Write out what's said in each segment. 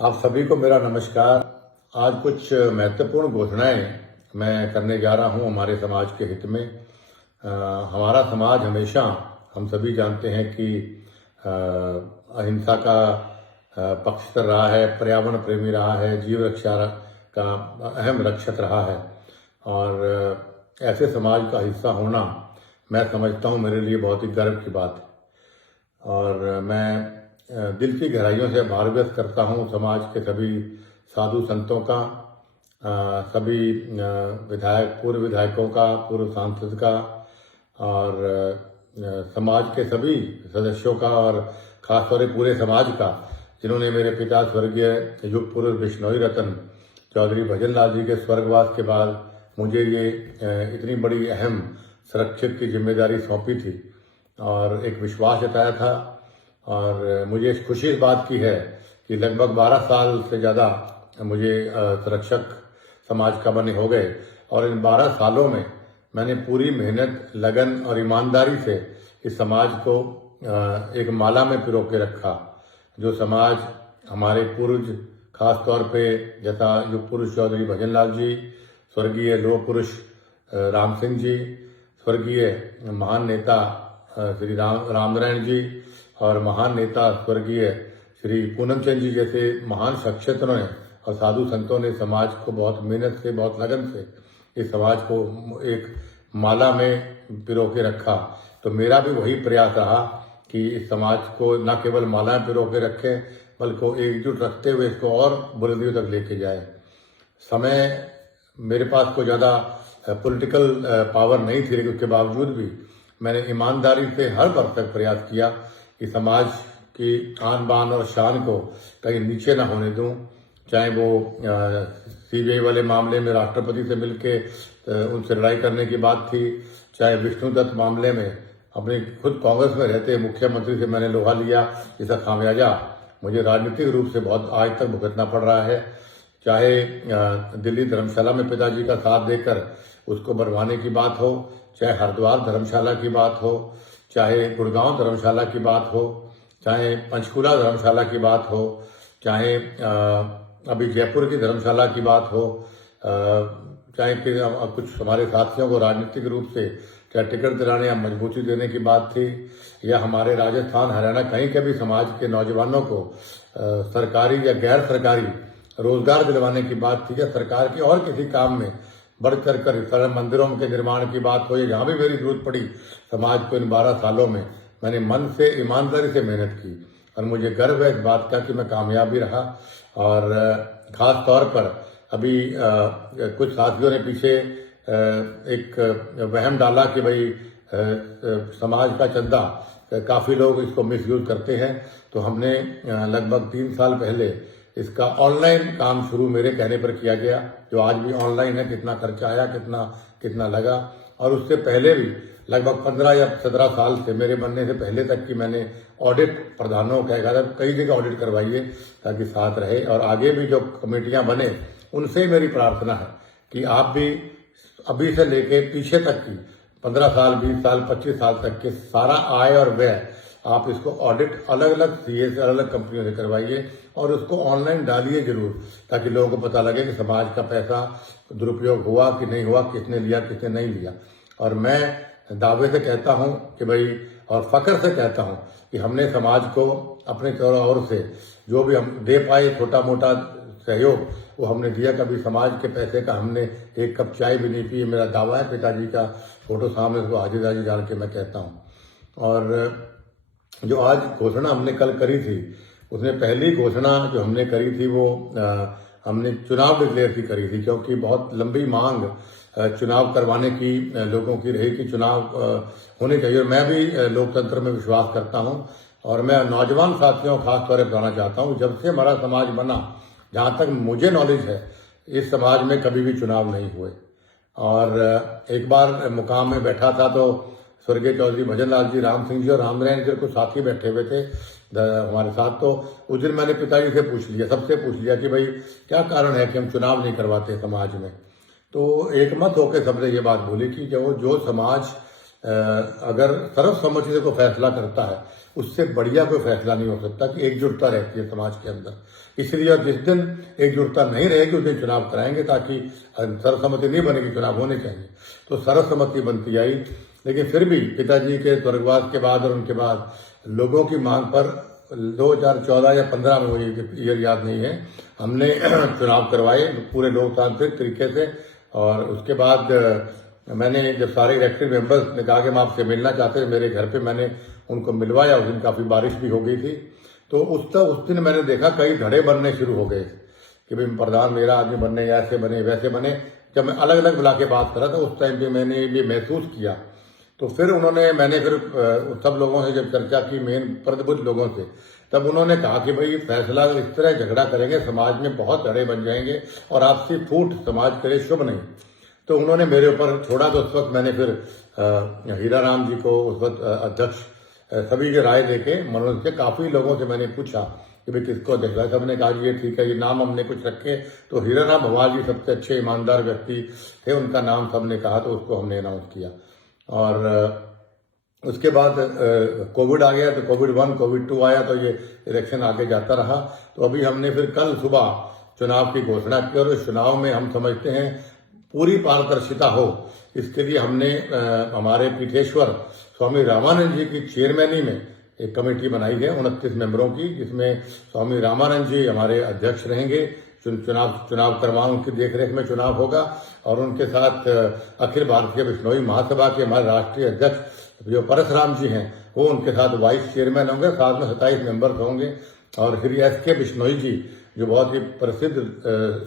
आप सभी को मेरा नमस्कार। आज कुछ महत्वपूर्ण घोषणाएं मैं करने जा रहा हूं हमारे समाज के हित में। हमारा समाज हमेशा, हम सभी जानते हैं कि अहिंसा का पक्षधर रहा है, पर्यावरण प्रेमी रहा है, जीव रक्षा का अहम रक्षक रहा है। और ऐसे समाज का हिस्सा होना मैं समझता हूं मेरे लिए बहुत ही गर्व की बात है। और मैं दिल की गहराइयों से आभार व्यक्त करता हूँ समाज के सभी साधु संतों का, सभी विधायक, पूर्व विधायकों का, पूर्व सांसद का, और समाज के सभी सदस्यों का, और खासतौर से पूरे समाज का, जिन्होंने मेरे पिता स्वर्गीय युग पुरुष बिश्नोई रतन चौधरी भजन लाल जी के स्वर्गवास के बाद मुझे ये इतनी बड़ी अहम संरक्षक की जिम्मेदारी सौंपी थी और एक विश्वास जताया था। और मुझे खुशी इस बात की है कि लगभग 12 साल से ज़्यादा मुझे संरक्षक समाज का बने हो गए, और इन 12 सालों में मैंने पूरी मेहनत, लगन और ईमानदारी से इस समाज को एक माला में पिरो के रखा। जो समाज हमारे पूर्वज, खास तौर पे जैसा युग पुरुष चौधरी भजन लाल जी, स्वर्गीय लोह पुरुष राम सिंह जी, स्वर्गीय महान नेता श्री रामनारायण जी, और महान नेता स्वर्गीय श्री पूनम चंद जी जैसे महान शख्सियतों ने और साधु संतों ने समाज को बहुत मेहनत से, बहुत लगन से इस समाज को एक माला में पिरो के रखा। तो मेरा भी वही प्रयास रहा कि इस समाज को न केवल माला में पिरो के रखें, बल्कि एकजुट रखते हुए इसको और बुलंदियों तक लेके जाए। समय मेरे पास कोई ज़्यादा पॉलिटिकल पावर नहीं थी, लेकिन उसके बावजूद भी मैंने ईमानदारी से हर वर्ष तक प्रयास किया कि समाज की आन बान और शान को कहीं नीचे ना होने दूं। चाहे वो सीबीआई वाले मामले में राष्ट्रपति से मिलके उनसे लड़ाई करने की बात थी, चाहे विष्णु दत्त मामले में अपने खुद कांग्रेस में रहते मुख्यमंत्री से मैंने लोहा लिया, जिसका खामियाजा मुझे राजनीतिक रूप से बहुत आज तक भुगतना पड़ रहा है। चाहे दिल्ली धर्मशाला में पिताजी का साथ देकर उसको बनवाने की बात हो, चाहे हरिद्वार धर्मशाला की बात हो, चाहे गुड़गांव धर्मशाला की बात हो, चाहे पंचकुला धर्मशाला की बात हो, चाहे अभी जयपुर की धर्मशाला की बात हो, चाहे फिर कुछ हमारे साथियों को राजनीतिक रूप से चाहे टिकट दिलाने या मजबूती देने की बात थी, या हमारे राजस्थान, हरियाणा कहीं के भी समाज के नौजवानों को सरकारी या गैर सरकारी रोजगार दिलवाने की बात थी, या सरकार के और किसी काम में बढ़ चढ़ कर मंदिरों के निर्माण की बात हो, जहाँ भी मेरी जरूरत पड़ी समाज को इन 12 सालों में मैंने मन से, ईमानदारी से मेहनत की। और मुझे गर्व है इस बात का कि मैं कामयाब भी रहा। और खास तौर पर अभी कुछ साथियों ने पीछे एक वहम डाला कि भाई समाज का चंदा काफ़ी लोग इसको मिसयूज करते हैं। तो हमने लगभग 3 साल पहले इसका ऑनलाइन काम शुरू मेरे कहने पर किया गया, जो आज भी ऑनलाइन है। कितना खर्चा आया, कितना लगा, और उससे पहले भी लगभग 15 या 17 साल से, मेरे बनने से पहले तक की मैंने ऑडिट प्रधानों का कहा था कई जगह ऑडिट करवाइए ताकि साथ रहे। और आगे भी जो कमेटियां बने उनसे मेरी प्रार्थना है कि आप भी अभी से लेके पीछे तक की 15 साल, 20 साल, 25 साल तक के सारा आय और व्यय आप इसको ऑडिट अलग अलग सीए से, अलग अलग कंपनियों से करवाइए, और उसको ऑनलाइन डालिए जरूर, ताकि लोगों को पता लगे कि समाज का पैसा दुरुपयोग हुआ कि नहीं हुआ, किसने लिया, किसने नहीं लिया। और मैं दावे से कहता हूं कि भाई, और फख्र से कहता हूं कि हमने समाज को अपने ओर से जो भी हम दे पाए, छोटा मोटा सहयोग, वो हमने दिया। कभी समाज के पैसे का हमने एक कप चाय भी नहीं पी। मेरा दावा है, पिताजी का फोटो सामने को हाजिर हाजिर जान के मैं कहता हूँ। और जो आज घोषणा हमने कल करी थी, उसमें पहली घोषणा जो हमने करी थी वो हमने चुनाव डिक्लेयर की करी थी, क्योंकि बहुत लंबी मांग चुनाव करवाने की लोगों की रही कि चुनाव होने चाहिए। और मैं भी लोकतंत्र में विश्वास करता हूं, और मैं नौजवान साथियों को खास तौर पर बताना चाहता हूं, जब से हमारा समाज बना, जहां तक मुझे नॉलेज है, इस समाज में कभी भी चुनाव नहीं हुए। और एक बार मुकाम में बैठा था तो स्वर्गीय चौधरी भजन लाल जी, राम सिंह जी और रामनारायण जी कुछ साथी बैठे हुए थे हमारे साथ। तो उस दिन मैंने पिताजी से पूछ लिया, सबसे पूछ लिया कि भाई क्या कारण है कि हम चुनाव नहीं करवाते समाज में। तो एक मत होकर सबने ये बात बोली कि जो समाज अगर सर्वसम्मति से कोई फैसला करता है, उससे बढ़िया कोई फैसला नहीं हो सकता कि एकजुटता रहती है समाज के अंदर। इसलिए जिस दिन एकजुटता नहीं रहेगी उस दिन चुनाव कराएंगे, ताकि सर्वसम्मति नहीं बनेगी, चुनाव होने चाहिए। तो सर्वसम्मति बनती आई, लेकिन फिर भी पिताजी के स्वर्गवास के बाद और उनके बाद लोगों की मांग पर 2014 या 15 में, मुझे ईयर याद नहीं है, हमने चुनाव करवाए पूरे लोकतांत्रिक तरीके से। और उसके बाद मैंने जब सारे इलेक्टेड मेंबर्स ने कहा कि हम आपसे मिलना चाहते थे, मेरे घर पे मैंने उनको मिलवाया। उस दिन काफी बारिश भी हो गई थी, तो उस दिन मैंने देखा कई धड़े बनने शुरू हो गए कि भाई प्रधान मेरा आदमी बनने, ऐसे बने वैसे बने। जब मैं अलग अलग बुला के बात करा था उस टाइम पे मैंने ये महसूस किया। तो फिर मैंने सब लोगों से जब चर्चा की, मेन प्रतिबद्ध लोगों से, तब उन्होंने कहा कि भाई फैसला इस तरह झगड़ा करेंगे समाज में बहुत धड़े बन जाएंगे और आपसी फूट समाज के लिए शुभ नहीं। तो उन्होंने मेरे ऊपर छोड़ा। तो उस वक्त मैंने फिर हीरा राम जी को, उस वक्त अध्यक्ष, सभी की राय लेके मनोज से काफी लोगों से मैंने पूछा कि भाई किसको देखा। सबने कहा ये ठीक है, ये नाम हमने कुछ रखे। तो हीरा राम भवाल जी सबसे अच्छे ईमानदार व्यक्ति थे, उनका नाम सबने कहा, तो उसको हमने अनाउंस किया। और उसके बाद कोविड आ गया, तो कोविड 1, कोविड 2 आया, तो ये इलेक्शन आगे जाता रहा। तो अभी हमने फिर कल सुबह चुनाव की घोषणा की, और इस चुनाव में हम समझते हैं पूरी पारदर्शिता हो, इसके लिए हमने हमारे पीठेश्वर स्वामी रामानंद जी की चेयरमैनी में एक कमेटी बनाई है 29 मेंबरों की, जिसमें स्वामी रामानंद जी हमारे अध्यक्ष रहेंगे। चुनाव करवाएं, उनकी देखरेख में चुनाव होगा। और उनके साथ अखिल भारतीय बिश्नोई महासभा के हमारे राष्ट्रीय अध्यक्ष जो परसराम जी हैं, वो उनके साथ वाइस चेयरमैन होंगे। साथ में 27 मेंबर्स होंगे। और श्री एस.के. बिश्नोई जी जो बहुत ही प्रसिद्ध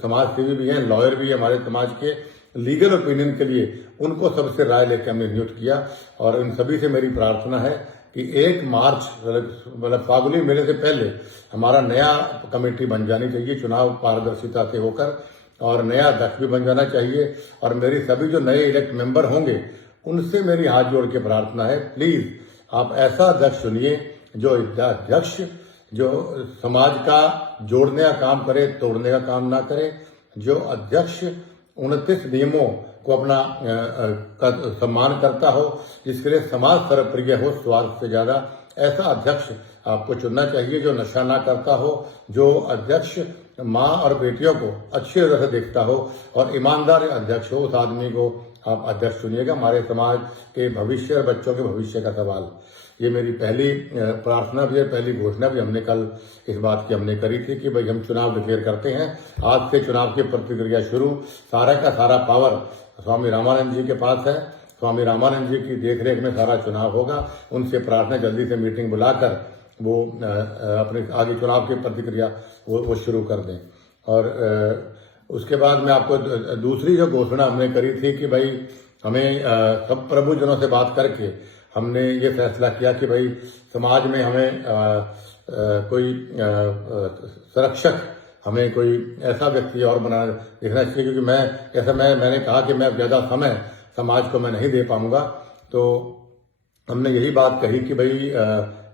समाज सेवी भी हैं, लॉयर भी हैं हमारे समाज के, लीगल ओपिनियन के लिए उनको सबसे राय लेकर हमने नियुक्त किया। और इन सभी से मेरी प्रार्थना है कि 1 मार्च मतलब फागुनी मेले से पहले हमारा नया कमेटी बन जानी चाहिए, चुनाव पारदर्शिता से होकर, और नया अध्यक्ष भी बन जाना चाहिए। और मेरी सभी जो नए इलेक्ट मेंबर होंगे उनसे मेरी हाथ जोड़ के प्रार्थना है, प्लीज आप ऐसा अध्यक्ष चुनिए जो अध्यक्ष जो समाज का जोड़ने का काम करे, तोड़ने का काम ना करे। जो अध्यक्ष 29 नियमों को अपना सम्मान करता हो, जिसके लिए समाज सर्वप्रिय हो स्वार्थ से ज्यादा, ऐसा अध्यक्ष आपको चुनना चाहिए। जो नशा ना करता हो, जो अध्यक्ष माँ और बेटियों को अच्छी तरह से देखता हो और ईमानदार अध्यक्ष हो, उस आदमी को आप अध्यक्ष चुनिएगा। हमारे समाज के भविष्य और बच्चों के भविष्य का सवाल, ये मेरी पहली प्रार्थना भी है, पहली घोषणा भी हमने कल इस बात की हमने करी थी कि भाई हम चुनाव डिक्लेयर करते हैं। आज से चुनाव की प्रतिक्रिया शुरू, सारा का सारा पावर स्वामी रामानंद जी के पास है। स्वामी रामानंद जी की देखरेख में सारा चुनाव होगा। उनसे प्रार्थना जल्दी से मीटिंग बुलाकर वो अपने आगे चुनाव की प्रतिक्रिया वो शुरू कर दें। और उसके बाद में आपको दूसरी जो घोषणा हमने करी थी कि भाई हमें सब प्रभुजनों से बात करके हमने ये फैसला किया कि भाई समाज में हमें कोई संरक्षक, हमें कोई ऐसा व्यक्ति और बना देखना चाहिए, क्योंकि मैंने कहा कि मैं ज्यादा समय समाज को मैं नहीं दे पाऊंगा। तो हमने यही बात कही कि भाई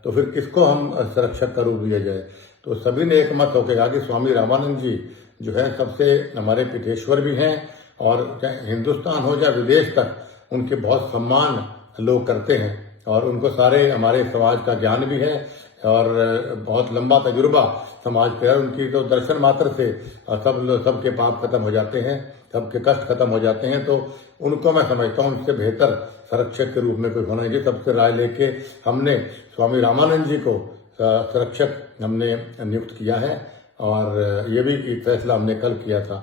तो फिर किसको हम संरक्षक का रूप दिया जाए। तो सभी ने एक मत होकर कहा कि स्वामी रामानंद जी जो है सबसे हमारे पीठेश्वर भी हैं, और चाहे हिंदुस्तान हो चाहे विदेश तक उनके बहुत सम्मान लोग करते हैं, और उनको सारे हमारे समाज का ज्ञान भी है और बहुत लंबा तजुर्बा समाज पे है। उनकी तो दर्शन मात्र से सबके पाप खत्म हो जाते हैं, सबके कष्ट खत्म हो जाते हैं। तो उनको मैं समझता हूँ उनसे बेहतर संरक्षक के रूप में कोई होना चाहिए। सबसे राय लेके हमने स्वामी रामानंद जी को संरक्षक हमने नियुक्त किया है, और ये भी एक फैसला हमने कल किया था।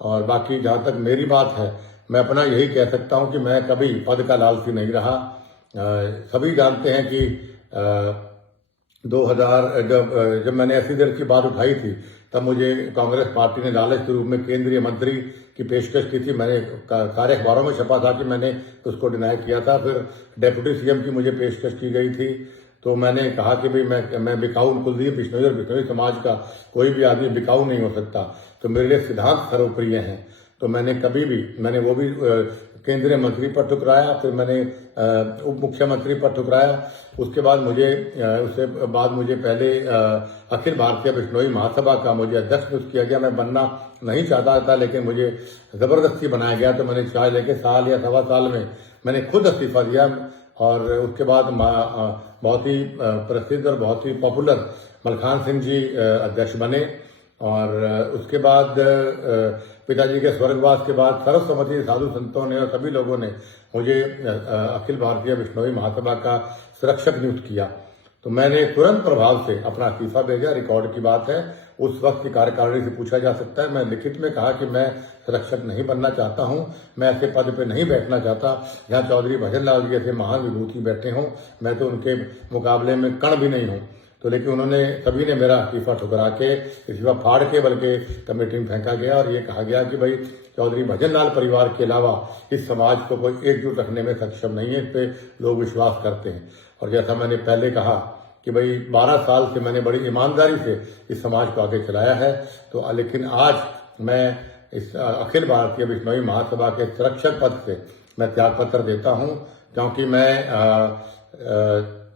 और बाकी जहाँ तक मेरी बात है, मैं अपना यही कह सकता हूँ कि मैं कभी पद का लालची नहीं रहा। सभी जानते हैं कि 2000 जब मैंने ऐसी देर की बात उठाई थी, तब मुझे कांग्रेस पार्टी ने लालच के रूप में केंद्रीय मंत्री की पेशकश की थी। मैंने सारे अखबारों में छपा था कि मैंने उसको डिनाई किया था। फिर डेप्यूटी सीएम की मुझे पेशकश की गई थी। तो मैंने कहा कि भाई मैं बिकाऊ, कुलदीप बिश्नोई और बिश्नोई समाज का कोई भी आदमी बिकाऊ नहीं हो सकता। तो मेरे लिए सिद्धांत सर्वप्रिय हैं। तो मैंने वो भी केंद्रीय मंत्री पर ठुकराया, फिर मैंने उप मुख्यमंत्री पर ठुकराया। उसके बाद मुझे पहले अखिल भारतीय बिश्नोई महासभा का मुझे अध्यक्ष नियुक्त किया गया। मैं बनना नहीं चाहता था, लेकिन मुझे जबरदस्ती बनाया गया। तो मैंने चाय लेके साल या 1.25 साल में मैंने खुद इस्तीफा दिया। और उसके बाद बहुत ही प्रसिद्ध और बहुत ही पॉपुलर मलखान सिंह जी अध्यक्ष बने। और उसके बाद पिताजी के स्वर्गवास के बाद सर्वसम्मति साधु संतों ने और सभी लोगों ने मुझे अखिल भारतीय बिश्नोई महासभा का संरक्षक नियुक्त किया। तो मैंने तुरंत प्रभाव से अपना इस्तीफा भेजा। रिकॉर्ड की बात है, उस वक्त की कार्यकारिणी से पूछा जा सकता है। मैं लिखित में कहा कि मैं संरक्षक नहीं बनना चाहता हूं, मैं ऐसे पद पे नहीं बैठना चाहता जहां चौधरी भजन लाल जी जैसे महान विभूति बैठे हों। मैं तो उनके मुकाबले में कण भी नहीं हूं। तो लेकिन उन्होंने सभी ने मेरा इस्तीफा ठुकरा के, इस्तीफा फाड़ के बल्कि कमेटी में फेंका गया और ये कहा गया कि भाई चौधरी भजन लाल परिवार के अलावा इस समाज को कोई एकजुट रखने में सक्षम नहीं है। इस पे लोग विश्वास करते हैं। और जैसा मैंने पहले कहा कि भाई 12 साल से मैंने बड़ी ईमानदारी से इस समाज को आगे चलाया है। तो लेकिन आज मैं इस अखिल भारतीय बिश्नोई महासभा के संरक्षक पद से मैं त्यागपत्र देता हूं, क्योंकि मैं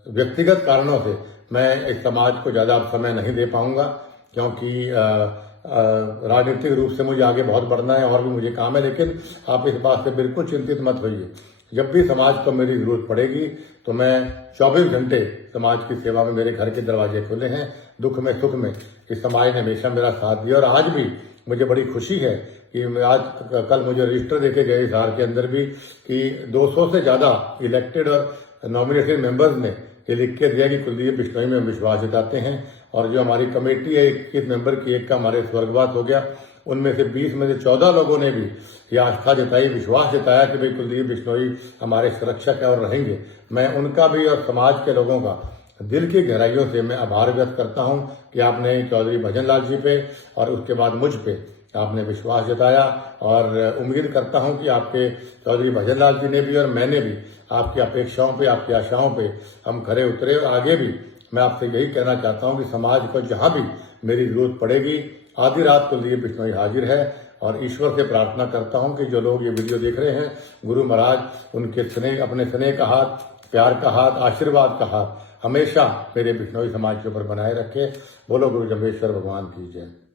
व्यक्तिगत कारणों से मैं इस समाज को ज्यादा समय नहीं दे पाऊंगा, क्योंकि राजनीतिक रूप से मुझे आगे बहुत बढ़ना है और भी मुझे काम है। लेकिन आप इस बात से बिल्कुल चिंतित मत होइए, जब भी समाज को मेरी जरूरत पड़ेगी तो मैं 24 घंटे समाज की सेवा में, मेरे घर के दरवाजे खुले हैं। दुख में सुख में इस समाज ने हमेशा मेरा साथ दिया और आज भी मुझे बड़ी खुशी है कि आज कल मुझे रजिस्टर देके गए इस हार के अंदर भी कि 200 से ज्यादा इलेक्टेड और नॉमिनेटेड मेंबर्स ने ये लिख के दिया कि कुलदीप बिश्नोई में विश्वास जताते हैं। और जो हमारी कमेटी है 21 मेंबर की, एक का हमारे स्वर्गवास हो गया, उनमें से 20 में से 14 लोगों ने भी ये आस्था जताई, विश्वास जताया कि भाई कुलदीप बिश्नोई हमारे संरक्षक है और रहेंगे। मैं उनका भी और समाज के लोगों का दिल की गहराइयों से मैं आभार व्यक्त करता हूं कि आपने चौधरी भजन लाल जी पे और उसके बाद मुझ पे आपने विश्वास जताया। और उम्मीद करता हूं कि आपके चौधरी भजन लाल जी ने भी और मैंने भी आपकी अपेक्षाओं पे, आपकी आशाओं पे हम खरे उतरे। और आगे भी मैं आपसे यही कहना चाहता हूं कि समाज को जहां भी मेरी जरूरत पड़ेगी, आधी रात कुलदीप बिश्नोई हाजिर है। और ईश्वर से प्रार्थना करता हूं कि जो लोग ये वीडियो देख रहे हैं, गुरु महाराज उनके स्नेह, अपने स्नेह का हाथ, प्यार का हाथ, आशीर्वाद का हाथ हमेशा मेरे बिश्नोई समाज के ऊपर बनाए रखे। बोलो गुरु जम्बेश्वर भगवान की जय।